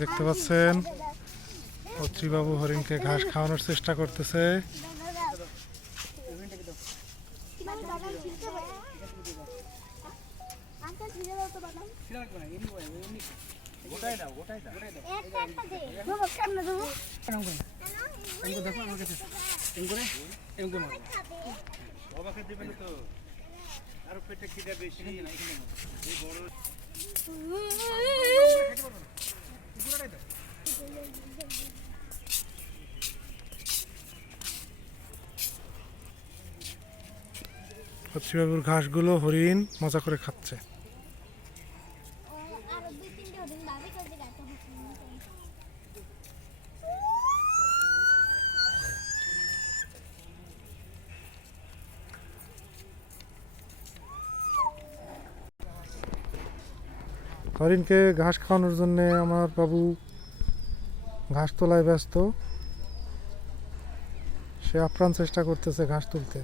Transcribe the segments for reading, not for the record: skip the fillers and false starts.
দেখতে পাচ্ছেন অত্রিবাবু হরিণকে ঘাস খাওয়ানোর চেষ্টা করতেছে। অত্রিবাবুর ঘাসগুলো হরিণ মজা করে খাচ্ছে। হরিণকে ঘাস খাওয়ানোর জন্য আমার বাবু ঘাস তোলায় ব্যস্ত। সে আপ্রাণ চেষ্টা করতেছে ঘাস তুলতে।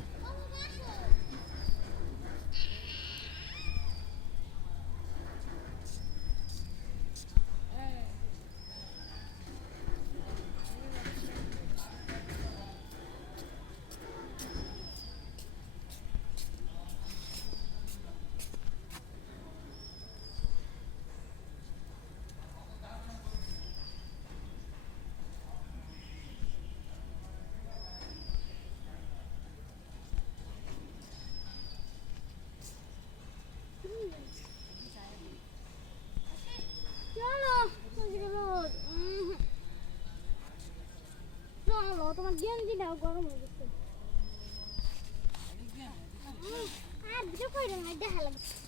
তোমার গেঞ্জিটাও গরম হয়ে গেছে আর ভিডিও করে দেখা লাগছে।